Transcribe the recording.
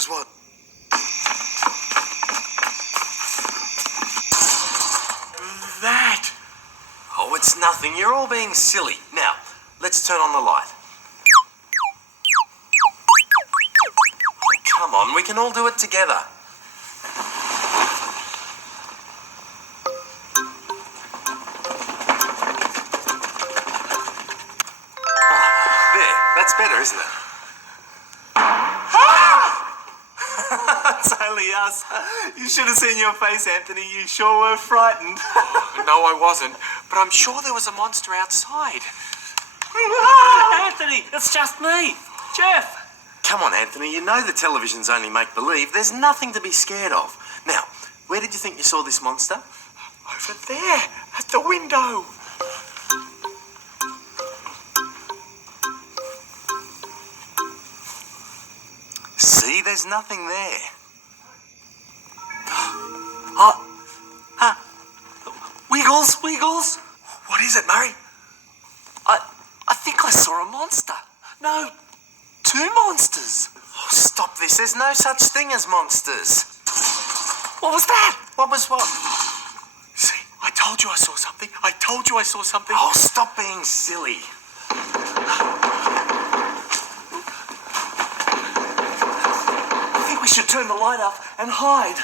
was what? That! Oh, it's nothing. You're all being silly. Now, let's turn on the light. Oh, come on, we can all do it together. There, that's better, isn't it? It's only us. You should have seen your face, Anthony. You sure were frightened. No, I wasn't, but I'm sure there was a monster outside. Anthony, it's just me, Jeff. Come on, Anthony, you know the television's only make-believe. There's nothing to be scared of. Now, where did you think you saw this monster? Over there, at the window. See, there's nothing there. Wiggles. What is it, Murray? I think I saw a monster. No, 2 monsters. Oh, stop this. There's no such thing as monsters. What was that? What was what? See, I told you I saw something. Oh, stop being silly. I think we should turn the light up and hide.